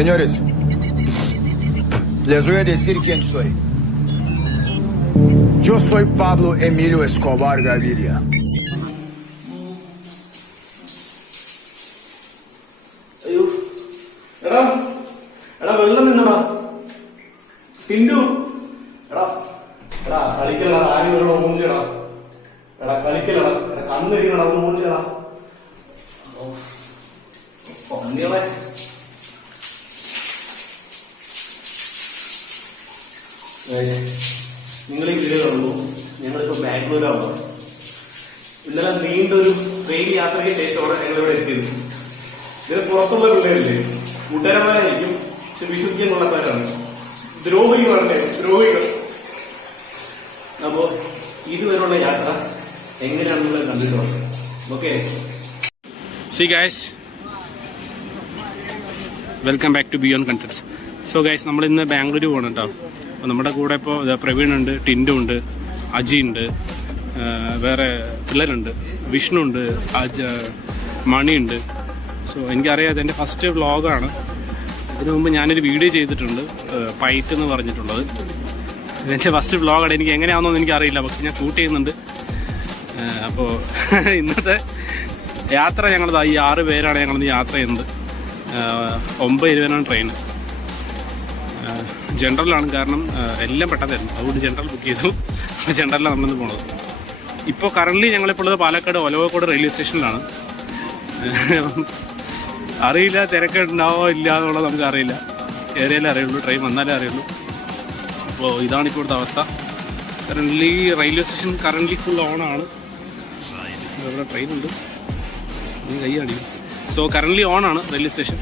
Señores, les voy a decir quién soy. Yo soy Pablo Emilio Escobar Gaviria. അയ്യോ എടാ എടാ വെള്ളം നിന്നടാ ടിൻഡു എടാ എടാ കളിക്കലടാ ആരും വരണോ മൂഞ്ചിടാ എടാ കളിക്കലടാ എടാ കണ്ണ് കഴിക്കണടാ ഒന്ന് മൂഞ്ചിടാ പന്നികളെ നിങ്ങൾ ഈ വീഡിയോ കണ്ടു. ഞങ്ങളിപ്പോ ബാംഗ്ലൂരാണ്. ഇന്നലെ നീണ്ടൊരു ട്രെയിൻ യാത്രയ്ക്ക് ശേഷമാണ് ഞങ്ങളിവിടെ എത്തിയത്. ഇതിന് പുറത്തുള്ള പിള്ളേരില്ലേ കൂട്ടുകാരന്മാരായിരിക്കും, പക്ഷെ വിശ്വസിക്കാൻ കൊള്ളക്കാരാണ്. ദ്രോഹികളാണല്ലേ, ദ്രോഹികൾ. അപ്പോ ഇതുവരെയുള്ള യാത്ര എങ്ങനെയാണെന്നുള്ളത് കണ്ടിട്ടോ. Okay, see guys, welcome back to beyond concepts. So guys, നമ്മൾ ഇന്ന് ബാംഗ്ലൂർ പോകണം കേട്ടോ. അപ്പോൾ നമ്മുടെ കൂടെ ഇപ്പോൾ പ്രവീൺ ഉണ്ട്, ടിൻഡു ഉണ്ട്, അജി ഉണ്ട്, വേറെ പിള്ളേരുണ്ട്, വിഷ്ണു ഉണ്ട്, മണിയുണ്ട്. സോ എനിക്കറിയാം, അതെൻ്റെ ഫസ്റ്റ് വ്ളോഗാണ്. ഇതിനു മുമ്പ് ഞാനൊരു വീഡിയോ ചെയ്തിട്ടുണ്ട്, പൈറ്റ് എന്ന് പറഞ്ഞിട്ടുള്ളത്. ഇതെൻ്റെ ഫസ്റ്റ് വ്ളോഗാണ്. എനിക്ക് എങ്ങനെയാണെന്നൊന്നും എനിക്കറിയില്ല, പക്ഷെ ഞാൻ ഷൂട്ട് ചെയ്യുന്നുണ്ട്. അപ്പോൾ ഇന്നത്തെ യാത്ര ഞങ്ങളത് ഈ 6 പേരാണ് ഞങ്ങളിന്ന് യാത്ര ചെയ്യുന്നത്. 9:20 ട്രെയിൻ. ജനറലാണ്, കാരണം എല്ലാം പെട്ടെന്നായിരുന്നു, അതുകൊണ്ട് ജനറൽ ബുക്ക് ചെയ്തു. ജനറലാണ് നമ്മളിന്ന് പോണത്. ഇപ്പോൾ കറൻ്റ്ലി ഞങ്ങളിപ്പോൾ ഉള്ളത് പാലക്കാട് ഒലവക്കോട് റെയിൽവേ സ്റ്റേഷനിലാണ്. അറിയില്ല തിരക്കുണ്ടാവോ ഇല്ല എന്നുള്ളത് നമുക്ക് അറിയില്ല. ഏരിയയിലേ അറിയുള്ളൂ, ട്രെയിൻ വന്നാലേ അറിയുള്ളൂ. അപ്പോൾ ഇതാണ് ഇപ്പോഴത്തെ അവസ്ഥ. Currently railway station currently full ഓണാണ്. ഇവിടെ ട്രെയിനുണ്ട്, കൈ അടിക്കും. സോ കറൻ്റ്ലി ഓണാണ് റെയിൽവേ സ്റ്റേഷൻ.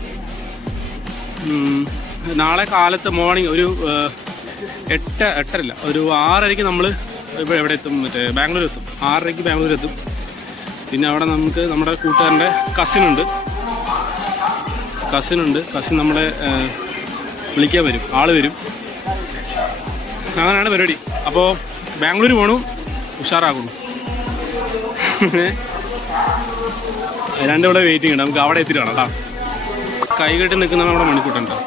നാളെ കാലത്ത് മോർണിംഗ് ഒരു 8:30 ഒരു 6:00 നമ്മൾ എവിടെ എത്തും, മറ്റേ ബാംഗ്ലൂർ എത്തും. 6:00 ബാംഗ്ലൂർ എത്തും. പിന്നെ അവിടെ നമുക്ക് നമ്മുടെ കൂട്ടുകാരൻ്റെ കസിനുണ്ട്. കസിൻ നമ്മളെ വിളിക്കാൻ വരും, ആള് വരും. അങ്ങനെയാണ് പരിപാടി. അപ്പോൾ ബാംഗ്ലൂർ പോകണു, ഉഷാറാക്കണം. രണ്ടിവിടെ വെയിറ്റിംഗ് ഉണ്ട്, നമുക്ക് അവിടെ എത്തിയിട്ടാണ് കേട്ടോ. കൈകെട്ടി നിൽക്കുന്ന നമ്മുടെ മണിക്കൂട്ടുണ്ടോ.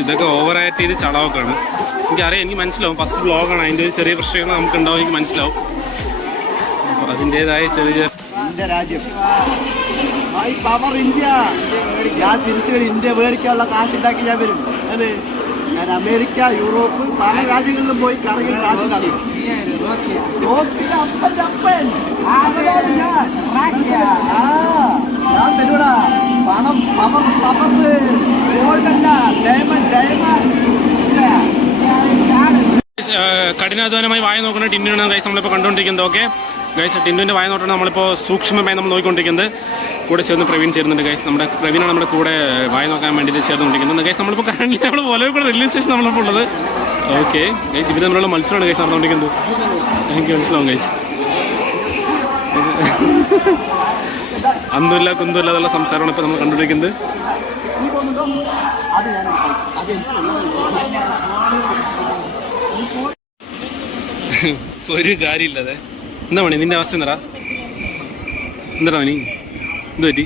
ഇതൊക്കെ ഓവറായിട്ട് ഇത് ചടവൊക്കെയാണ്. എനിക്കറിയാം, എനിക്ക് മനസ്സിലാവും. ഫസ്റ്റ് വ്ളോഗാണ്, അതിൻ്റെ ഒരു ചെറിയ പ്രശ്നങ്ങൾ നമുക്കുണ്ടാവും, എനിക്ക് മനസ്സിലാവും. അപ്പോൾ അതിൻ്റേതായ ചെറിയ ഇന്ത്യ രാജ്യം, പവർ ഇന്ത്യ. ഞാൻ തിരിച്ചു വരും, ഇന്ത്യ മേടിക്കാനുള്ള കാശുണ്ടാക്കി ഞാൻ വരും. അത് ഞാൻ അമേരിക്ക, യൂറോപ്പ് പല രാജ്യങ്ങളിലും പോയി കറങ്ങി കാശുണ്ടാക്കി. ഞാൻ തരൂടാ പണം, പവർ പവർ, ഗോൾഡല്ല ഡയമണ്ട്. കഠിനാധ്വാനമായി വായ നോക്കുന്ന ടിൻഡുവിനാണ് ഗൈസ് നമ്മളിപ്പോൾ കണ്ടുകൊണ്ടിരിക്കുന്നത്. ഓക്കെ ഗൈസ്, ടിൻഡുവിൻ്റെ വായ നോട്ടാണ് നമ്മളിപ്പോൾ സൂക്ഷ്മമായി നമ്മൾ നോക്കിക്കൊണ്ടിരിക്കുന്നത്. കൂടെ ചേർന്ന് പ്രവീൺ ചേരുന്നുണ്ട് ഗൈസ്. പ്രവീണാണ് നമ്മുടെ കൂടെ വായ നോക്കാൻ വേണ്ടിയിട്ട് ചേർന്നുകൊണ്ടിരിക്കുന്നത്. ഗൈസ് നമ്മളിപ്പോൾ കറൻ്റ് നമ്മൾ ഒലവക്കോട് റെയിൽവേ സ്റ്റേഷൻ നമ്മളിപ്പോൾ ഉള്ളത്. ഓക്കെ ഗൈസ്, ഇവർ തമ്മിലുള്ള മത്സരമാണ് ഗൈസ് നടന്നുകൊണ്ടിരിക്കുന്നത്. എനിക്ക് മനസ്സിലാവും ഗൈസ്. അന്തുമില്ല കുന്തുമില്ല എന്നുള്ള സംസാരമാണ് ഇപ്പോൾ നമ്മൾ കണ്ടുകൊണ്ടിരിക്കുന്നത്. ഒരു കാര്യമില്ലാതെ എന്താ മണി നിന്റെ അവസ്ഥ? എന്താ മണി, എന്ത് പറ്റി?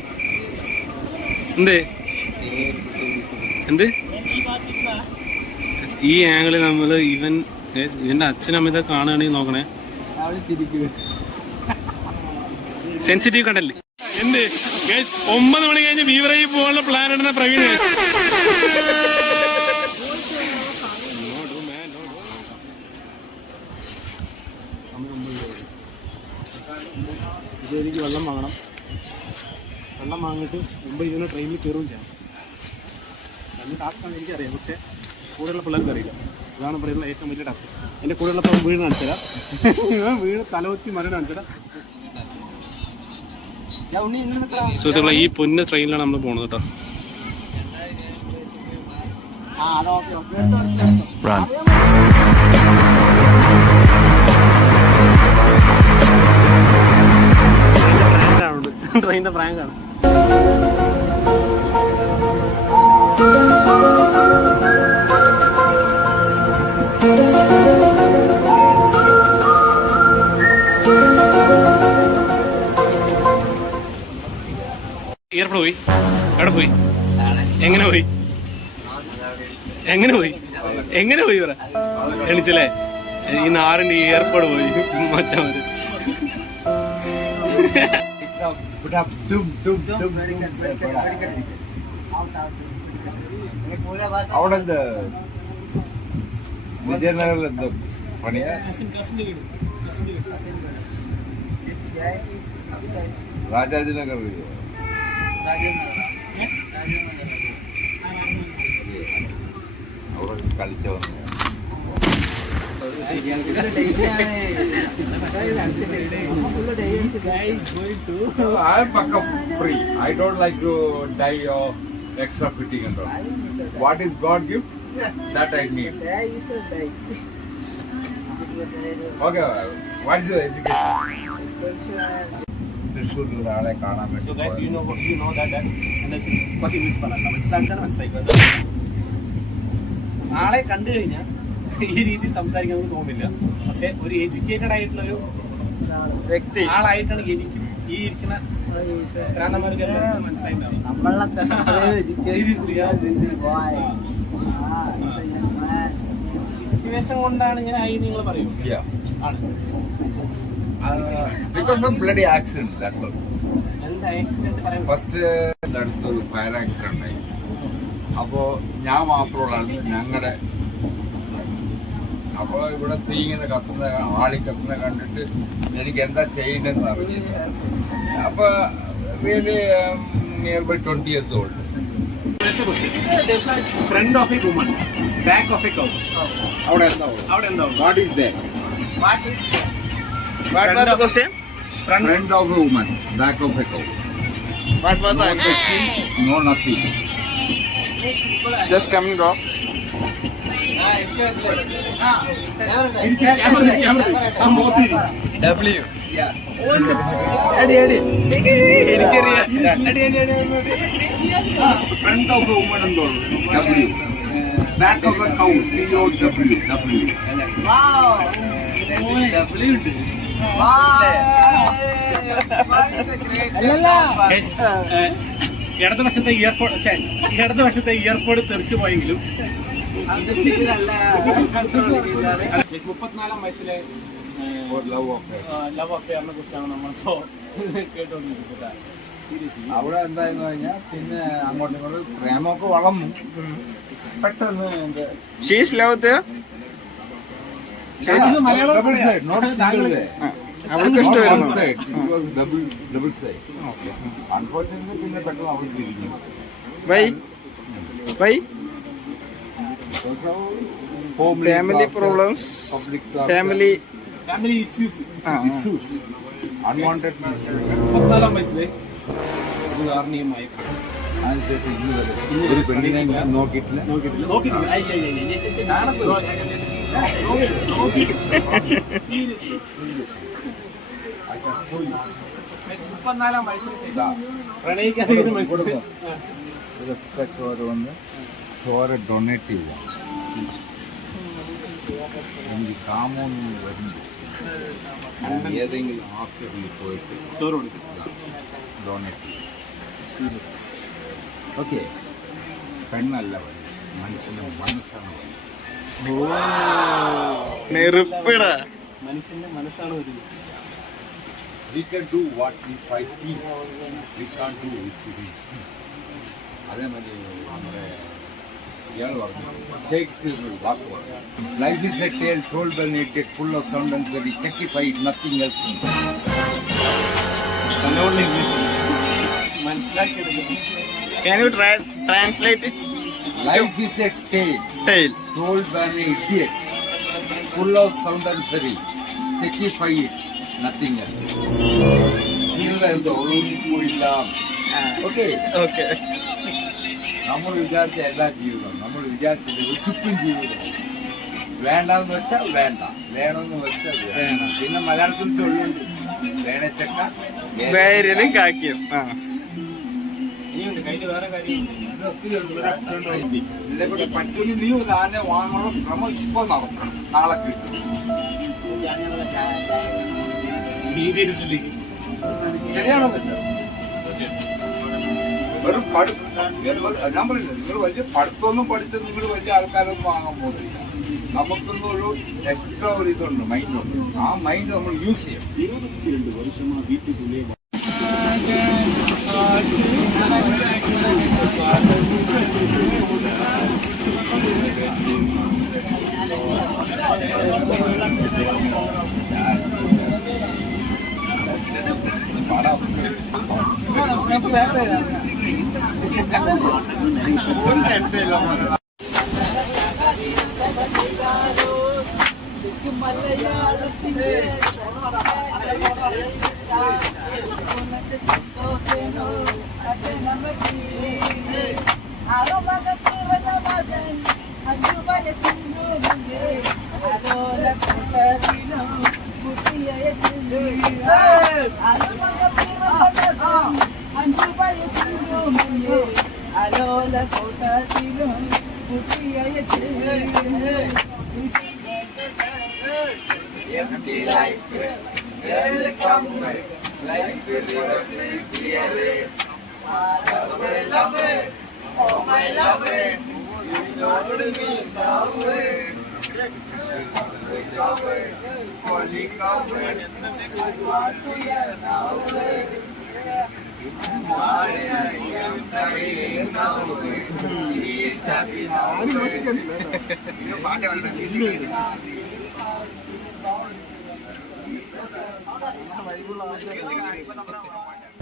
എന്ത് ഈ ആംഗിളിൽ നമ്മൾ ഇവന്റെ അച്ഛനമ്മ ഇതൊക്കെ കാണുകയാണെങ്കിൽ നോക്കണേ. സെൻസിറ്റീവ് കണ്ടല്ലേ. എന്ത് 9 മണി കഴിഞ്ഞ് ബീവറേജ് പോകാനുള്ള പ്ലാൻ ഉണ്ടെന്ന പ്രവീൺ. എനിക്ക് വെള്ളം വാങ്ങണം. വെള്ളം വാങ്ങിയിട്ട് 9:20 ട്രെയിനിൽ കയറുകയും ചെയ്യണം. രണ്ട് ടാസ്ക്കാണ് എനിക്കറിയാം, പക്ഷേ കൂടെയുള്ള പിള്ളേർക്ക് അറിയില്ല. ഇതാണ് പറയുന്ന ഏറ്റവും വലിയ ടാസ്ക്. എൻ്റെ കൂടെയുള്ളപ്പോൾ വീട് കാണിച്ചുതരാം. വീട് തലവത്തി മരം കാണിച്ചുതരാം. സുഹൃത്തുക്കളെ, ഈ പൊന്ന് ട്രെയിനിലാണ് നമ്മൾ പോകുന്നത് കേട്ടോ. ട്രെയിനിന്റെ പ്രാങ്കാണ്. എയർപോർട്ട് പോയി? എവിടെ പോയി? എങ്ങനെ പോയി? എങ്ങനെ പോയി? എങ്ങനെ പോയി പറ? എണിച്ചല്ലേ? ഈ നാടിന്റെ എയർപോർട്ട് പോയി മച്ചാമാര്. അവിടെ എന്ത് വിജയനഗറിൽ എന്ത് പണിയാ? രാജാജിനഗർ അവിടെ കളിച്ച വന്നു. I am backup free. I don't like to die or extra fitting and all. What is God gift? That I need. Okay, what is your education? തൃശ്ശൂരിൽ ഒരാളെ കാണാൻ So guys, വേണ്ടി you know that എന്താ വെച്ചാൽ കുറച്ച് English പറയാം, മനസ്സിലാക്കാൻ മനസ്സിലാക്കുക. ആളെ കണ്ടു കഴിഞ്ഞാൽ ഈ രീതി സംസാരിക്കാൻ നമുക്ക് തോന്നില്ല. പക്ഷെ ഒരു എഡ്യൂക്കേറ്റഡ് ആയിട്ടുള്ള ഒരു വ്യക്തി ആളായിട്ടാണ് എനിക്കും ഈ ഇരിക്കുന്ന ഭ്രാന്തന്മാർക്ക് മനസ്സിലായിട്ടുണ്ടാവും. സിറ്റുവേഷൻ കൊണ്ടാണ് ഇങ്ങനെ ആയി നിങ്ങൾ പറയൂ. ആണ് because of bloody accident, that's all. എന്താ ആക്സിഡന്റ് പറയാൻ? ഫസ്റ്റ് അടുത്തൊരു ഫയർ ആക്സിഡന്റ് ആയി. അപ്പോ ഞാൻ മാത്രമുള്ളായിരുന്നു ഞങ്ങളുടെ. അപ്പോൾ ഇവിടെ തീ ഇങ്ങനെ കത്തുന്ന ആളി കത്തുന്ന കണ്ടിട്ട് എനിക്ക് എന്താ ചെയ്യേണ്ടതെന്ന് അറിഞ്ഞില്ല. അപ്പൊ really near by 20 years old. Front of a woman, back of a cow. അവിടെ എന്താ what is that? What was the question? Front of a woman, back of a cow. What was the answer? No, nothing. Just come and go. W. Yeah. Front of a woman and all. W. Back of a cow. C-O-W. W. ഇടതുവശത്തെ earpod തെറിച്ചു പോയെങ്കിലും 34-ാം വയസ്സിലെ Love affair. Love അഫെയറിനെ കുറിച്ചാണ് നമ്മളിപ്പോ കേട്ടോണ്ടിരിക്കുന്നത്. Seriously അവിടെ എന്തായെന്ന് കഴിഞ്ഞാൽ പിന്നെ അങ്ങോട്ടും ഇങ്ങോട്ടും പ്രേമമൊക്കെ വളർന്നു. പെട്ടെന്ന് She is love there. Double side, not single way. അവൾക്ക് ഇഷ്ടമായിരുന്നു. Double side. അൺഫോർച്യുനേറ്റ്ലി പിന്നെ പെട്ടെന്ന് അവൾ തിരിഞ്ഞു. Why? Family problems. Family. Issues. Unwanted 34-ാം വയസ്സിലെ ഒരു കാരണീയമായി അതിനുശേഷം ഇന്ന് വരെ ഒരു പെണ്ണിനെ ഞാൻ നോക്കിയിട്ടില്ല. നോക്കിയിട്ടില്ല. 34-ാം വയസ്സിന് ശേഷം പ്രണയിക്കാതെ മനസ്സിലായി. ഇതൊക്കെ ചോര വന്ന് ചോര ഡൊണേറ്റ് ചെയ്യാം. എനിക്ക് കാമൊന്നും വരുന്നു. ഏതെങ്കിലും ഹോസ്പിറ്റലിൽ പോയിട്ട് ഡൊണേറ്റ് ചെയ്യും. ഓക്കെ, പെണ്ണല്ല മനുഷ്യന്റെ മനസ്സാണ്. മനുഷ്യന്റെ മനസ്സാണ് വരുന്നത്. We can do what we fight in. We can't do it to be. അതേമാതിരി നമ്മുടെ ഇയാൾ പറഞ്ഞു, ഷേക്സ്പിയർ വാക്ക് പറഞ്ഞു, life is a tale told by an idiot, full of sound and very sacrifice nothing else. Can you translate it? Life is a tale told by an idiot, full of sound and very sacrifice nothing else. ജീവിതം ഒഴുകിപ്പോയില്ല. Okay, നമ്മൾ വിചാരിച്ച എല്ലാ ജീവിതവും നമ്മൾ വിചാരിച്ചില്ല. ഒരു ചുക്കും ജീവിതം വേണ്ടെന്ന് വെച്ചാൽ വേണ്ട, വേണമെന്ന് വെച്ചാൽ വേണം. പിന്നെ മലയാളത്തിൽ ചൊല്ലുണ്ട്, വേണച്ചക്ക വേരിലും കാക്കിയും. ഇനിയുണ്ട് കയ്യിൽ വേറെ കാര്യം. ഇതിനെ കൊണ്ട് പറ്റുമെങ്കിൽ നീ ഒരു ആനെ വാങ്ങാനുള്ള ശ്രമം ഇപ്പൊ നടത്തണം, നാളെ കിട്ടും. സീരിയസ്ലി ശരിയാണോ? വെറും ഞാൻ പറയില്ല, നിങ്ങൾ വലിയ പഠിത്തമൊന്നും പഠിച്ച് നിങ്ങൾ വലിയ ആൾക്കാരൊന്നും വാങ്ങാൻ പോകുന്നില്ല. നമുക്കൊന്നും ഒരു എക്സ്ട്രാ ഒരു ഇതുണ്ട്, മൈൻഡുണ്ട്. ആ മൈൻഡ് നമ്മൾ യൂസ് ചെയ്യണം.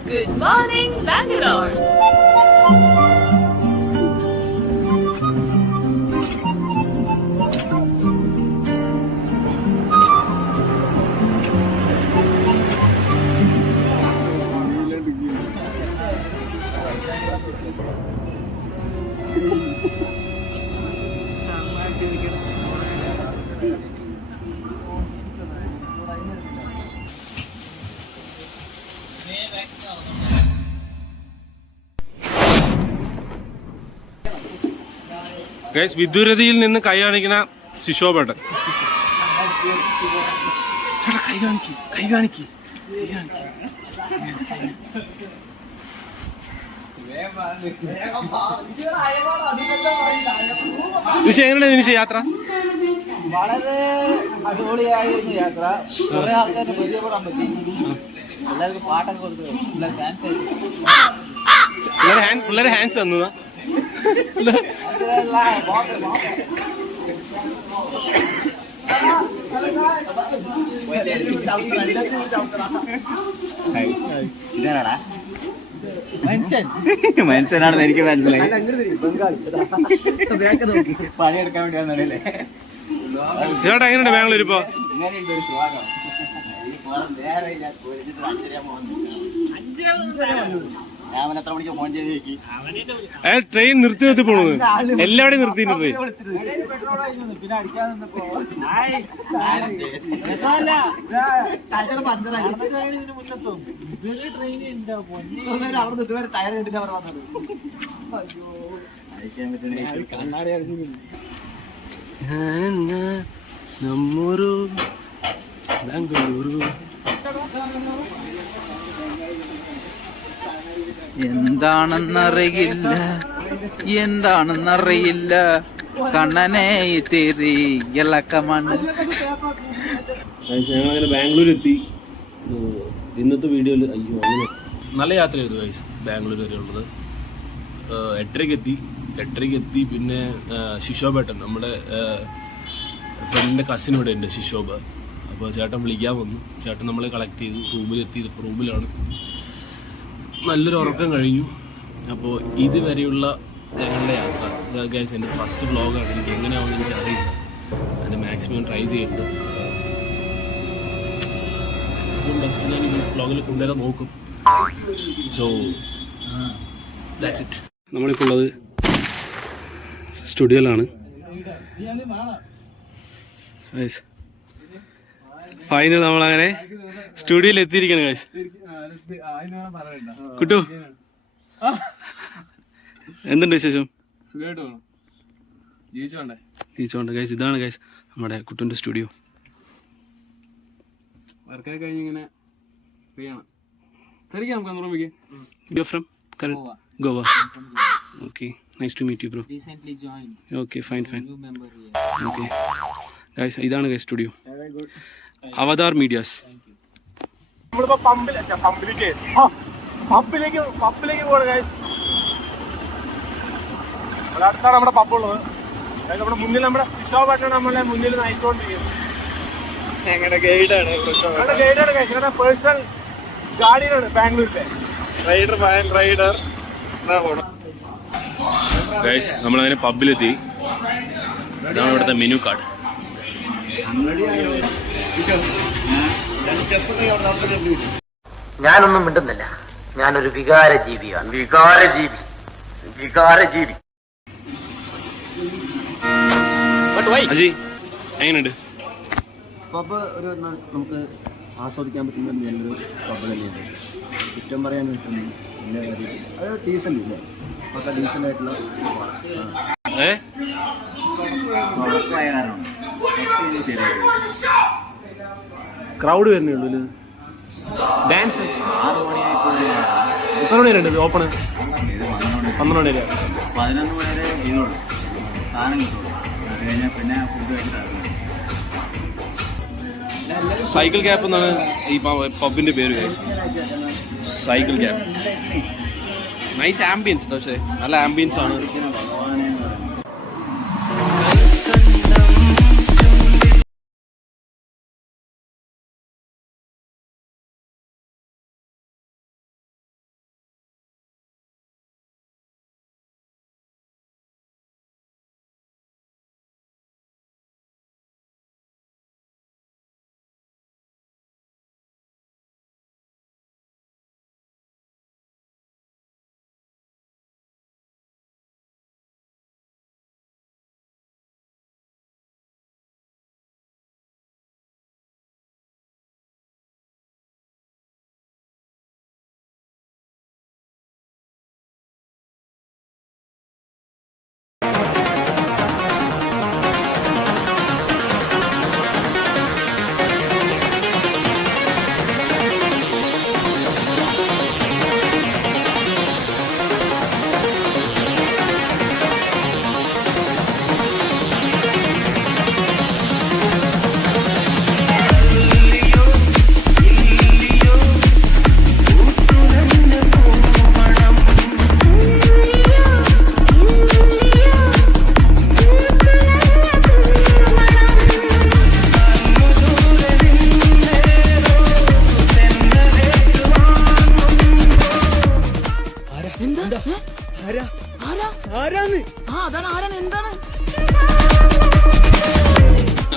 Good morning, Bangalore. ഗൈസ്, വിദൂരതയിൽ നിന്ന് കൈ കാണിക്കുന്ന ശിശോപേട്ടൻ. കൈ കാണിക്ക്. നിശ, എങ്ങനെയുണ്ട് നിശ യാത്ര? വളരെ അടിപൊളിയായിരുന്നു യാത്ര. കുറെ ആൾക്കാരെ പരിചയപ്പെടാൻ പറ്റി. എല്ലാവർക്കും പാട്ടൊക്കെ കൊടുത്തു. പിള്ളേരെ ഹാൻഡ്സ് തന്നതാ. മനുഷ്യനാണെന്ന് എനിക്ക് മനസ്സിലായി. പണിയെടുക്കാൻ വേണ്ടി വന്നല്ലേ. ചേട്ടാ, എങ്ങനെയുണ്ട് ബാംഗ്ലൂർ ഇപ്പോ? ഇങ്ങനെയുണ്ട് ഒരു സ്വാഗതം. ഞാൻ എത്ര മണിക്ക് ഫോൺ ചെയ്ത് നോക്കി. ട്രെയിൻ നിർത്തി പോണത് എല്ലാവരുടെയും നിർത്തിയിട്ട് ട്രെയിൻ. പിന്നെ അടിക്കാൻ അവിടെ ഇതുവരെ ടയർ കണ്ടിട്ട് അവർ വന്നത്. നമ്മൊരു ബാംഗ്ലൂരു. എന്താണെന്നറിയില്ല കണ്ണനെ തിരി ഇളക്കമാണ്. ഞങ്ങളങ്ങനെ ബാംഗ്ലൂർ എത്തി. ഇന്നത്തെ വീഡിയോയിൽ അയ്യോ അങ്ങനെ നല്ല യാത്രയായിരുന്നു ഗൈസ്. ബാംഗ്ലൂർ വരെ ഉള്ളത് 8:30 എത്തി. പിന്നെ ശിശോപേട്ടൻ, നമ്മുടെ ഫ്രണ്ടിൻ്റെ കസിൻ ഇവിടെ ഉണ്ട്, ശിശോബ. അപ്പോൾ ചേട്ടൻ വിളിക്കാൻ വന്നു. ചേട്ടൻ നമ്മളെ കളക്ട് ചെയ്തു. റൂമിലെത്തി. ഇപ്പോൾ റൂമിലാണ്. നല്ലൊരു ഉറക്കം കഴിഞ്ഞു. അപ്പോൾ ഇതുവരെയുള്ള ഞങ്ങളുടെ യാത്ര ഗൈസ് എൻ്റെ ഫസ്റ്റ് വ്ളോഗാണ്. എനിക്ക് എങ്ങനെയാവുമെന്ന് എനിക്ക് അറിയില്ല. അതിൻ്റെ മാക്സിമം ട്രൈ ചെയ്യുന്നുണ്ട്. മാക്സിമം ബെസ്റ്റ് ഞാൻ ഈ വ്ളോഗിൽ കൊണ്ടുവരാൻ നോക്കും. So that's it. നമ്മളിപ്പോൾ ഉള്ളത് സ്റ്റുഡിയോയിലാണ്. ഫൈനൽ നമ്മളങ്ങനെ സ്റ്റുഡിയോയിൽ എത്തിയിരിക്കണം ഗൈസ്. കുട്ടു, എന്തുണ്ട് വിശേഷം? ജീവിച്ചോണ്ട് ഗൈസ്. ഇതാണ് ഗൈസ് നമ്മുടെ കുട്ടുവിന്റെ സ്റ്റുഡിയോ. വർക്കൊക്കെ കഴിഞ്ഞ് ഇങ്ങനെ ഫ്രീ ആണ്. ശരിക്കും നമുക്ക് റൂമിക്ക്. You from Goa. Okay, nice to meet you, bro. Recently joined. Okay, fine. New member here. Okay, guys, ഇതാണ് guys സ്റ്റുഡിയോ. അവതാർ മീഡിയാസ്. നമ്മളിപ്പോ പമ്പിലേക്ക് പോകണം guys. അവിടെ അടുത്താണ് നമ്മുടെ പമ്പ് ഉള്ളത്. നമ്മുടെ മുന്നിൽ നമ്മുടെ വിശോഭായിട്ടാണ് നമ്മളെ മുന്നിൽ നയിച്ചുകൊണ്ടിരിക്കുന്നത്. ഞങ്ങളുടെ ഗൈഡാണ് ഞങ്ങളുടെ പേഴ്സണൽ ഗാർഡിയനാണ് ബാംഗ്ലൂരിലെ റൈഡർ. ഗൈസ് നമ്മളതിന് പബ്ബിലെത്തി. ഇതാണ് ഇവിടുത്തെ മെനു കാർഡ്. ഞാനൊന്നും മിണ്ടുന്നില്ല. ഞാനൊരു വികാരജീവിയാണ്. വികാരജീവി. അജി എങ്ങനെയുണ്ട്? പബ് ഒരു നമുക്ക് ആസ്വദിക്കാൻ പറ്റുന്ന നല്ലൊരു പബ് തന്നെയാണ്. കുറ്റം പറയാൻ കിട്ടുന്നു എല്ലാ കാര്യത്തിലും അത് ഡീസൻ്റ് ഇല്ലേ? ഒക്കെ ഡീസൻ്റ് ആയിട്ടുള്ള ക്രൗഡ് വരുന്നേ ഉള്ളൂ. ഡാൻസ് 6 മണിയായിട്ട് എത്ര മണി വരെ ഉണ്ട് ഓപ്പണ്? 12 മണി വരെ. 11 മണി വരെ ഇതുള്ളൂ, സാധനം കിട്ടുള്ളൂ. അത് കഴിഞ്ഞാൽ പിന്നെ ഫുഡ് കഴിച്ചിട്ട് സൈക്കിൾ ക്യാപ്പ് എന്നാണ് ഈ പബിന്റെ പേര്. Cycle cap. നൈസ് ആംബിയൻസ്, പക്ഷേ നല്ല ആംബിയൻസ് ആണ്.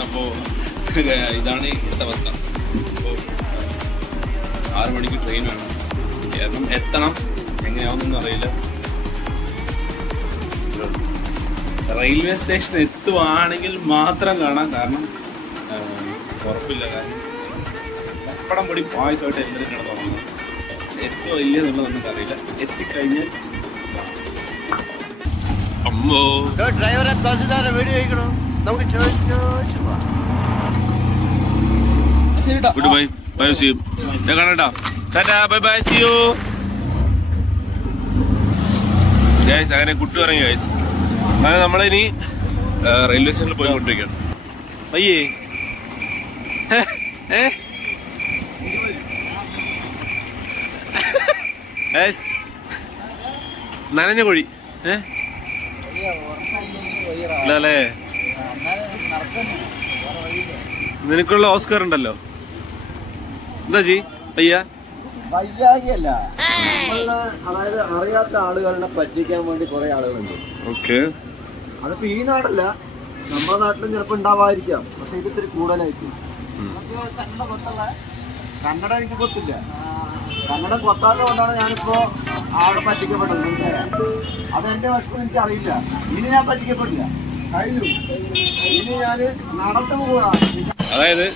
അപ്പോ ഇതാണ് ഇവിടുത്തെ അവസ്ഥ. അപ്പോൾ 6 മണിക്ക് ട്രെയിൻ വേണം. കാരണം എത്തണം, എങ്ങനെയാവുന്നൊന്നും അറിയില്ല. റെയിൽവേ സ്റ്റേഷൻ എത്തുവാണെങ്കിൽ മാത്രം കാണാം. കാരണം ഉറപ്പില്ല. കാരണം പപ്പടം പൊടി പായസമായിട്ട് എല്ലാവരും കിടന്നു. എത്തുമോ ഇല്ല എന്നുള്ളത് നമുക്ക് അറിയില്ല. എത്തിക്കഴിഞ്ഞാൽ അമ്മോ ഡ്രൈവറെ തഹസിൽദാരെ വീഡിയോ കഴിക്കണോ? നമുക്ക് ചോദിച്ചു good bye. Bye, see you. ഞാൻ കാണാം. Tata, bye bye, see you guys. അങ്ങനെ കുട്ടു ഇറങ്ങി ഗൈസ്. അങ്ങനെ നമ്മളിനി റെയിൽവേ സ്റ്റേഷനിൽ പോയിക്കൊണ്ടിരിക്കുകയാണ്. അയ്യേ നനഞ്ഞ കോഴി അല്ലേ? നിനക്കുള്ള ഓസ്കർ ഉണ്ടല്ലോ. എന്താ ജി അയ്യ? വയ്യാകിയല്ല, അതായത് അറിയാത്ത ആളുകളെ പറ്റിക്കാൻ വേണ്ടി കുറെ ആളുകളുണ്ട്. ഓക്കെ, അതിപ്പോ ഈ നാടല്ല, നമ്മുടെ നാട്ടിലും ചിലപ്പോ ഉണ്ടാവാതിരിക്കാം. പക്ഷെ ഇത് ഇത്തിരി കൂടുതലായിരിക്കും. കന്നഡ എനിക്ക് കൊത്തില്ല. കന്നഡ കൊത്താത്ത കൊണ്ടാണ് ഞാനിപ്പോ അവിടെ പറ്റിക്കപ്പെട്ടത്. അതെന്റെ വിഷമം എനിക്ക് അറിയില്ല. ഇനി ഞാൻ പറ്റിക്കപ്പെട്ടില്ല, കഴിഞ്ഞു. ഇനി ഞാൻ നടന്നു പോകാം. അതായത്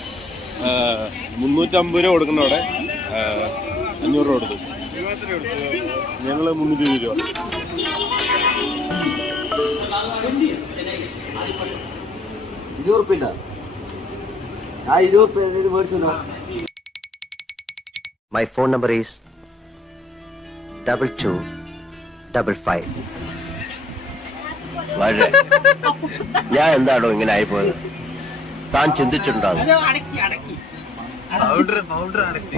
350 രൂപ കൊടുക്കുന്ന അവിടെ 500 രൂപ കൊടുത്തു. ഞങ്ങള് 320 രൂപ. ₹20. ഞാൻ ₹20 മേടിച്ചല്ലോ. My phone number is 22 555. വളരെ ഞാൻ എന്താണോ ഇങ്ങനെ ആയിപ്പോയത് താൻ ചിന്തിച്ചിട്ടുണ്ടാകും. പൗഡർ അടച്ച്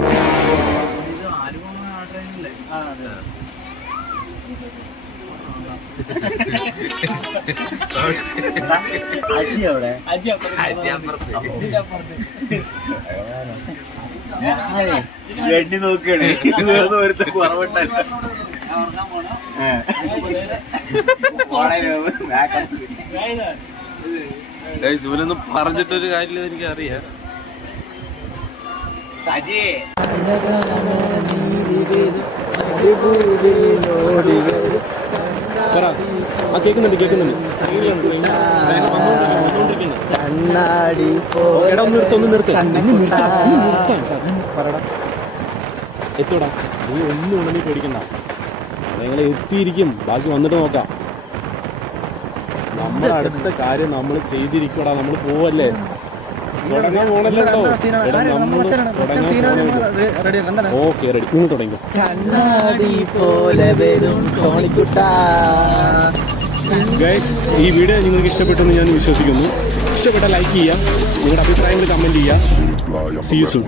ഗഡ്ഡി നോക്കുകയാണ് ഒരുത്ത കുറവുണ്ടല്ലോ. ഇവനൊന്നും പറഞ്ഞിട്ടൊരു കാര്യമില്ല, എനിക്കറിയാം. പറ. ആ കേൾക്കുന്നുണ്ട് കേൾക്കുന്നുണ്ട്. എടാ ഒന്ന് പറടാ. എത്തോടാ, നീ ഒന്നും ഉണങ്ങി പേടിക്കണ്ട, നിങ്ങൾ എത്തിയിരിക്കും. ബാക്കി വന്നിട്ട് നോക്കാം. നമ്മുടെ അടുത്ത കാര്യം നമ്മൾ ചെയ്തിരിക്കടാ. നമ്മൾ പോവല്ലേ, തുടങ്ങാൻ പോണല്ലോ. ഓക്കെ റെഡി, നിങ്ങൾ തുടങ്ങി. ഗൈസ്, ഈ വീഡിയോ നിങ്ങൾക്ക് ഇഷ്ടപ്പെട്ടെന്ന് ഞാൻ വിശ്വസിക്കുന്നു. ഇഷ്ടപ്പെട്ട ലൈക്ക് ചെയ്യുക, നിങ്ങളുടെ അഭിപ്രായങ്ങൾ കമൻറ്റ് ചെയ്യുക. See you soon.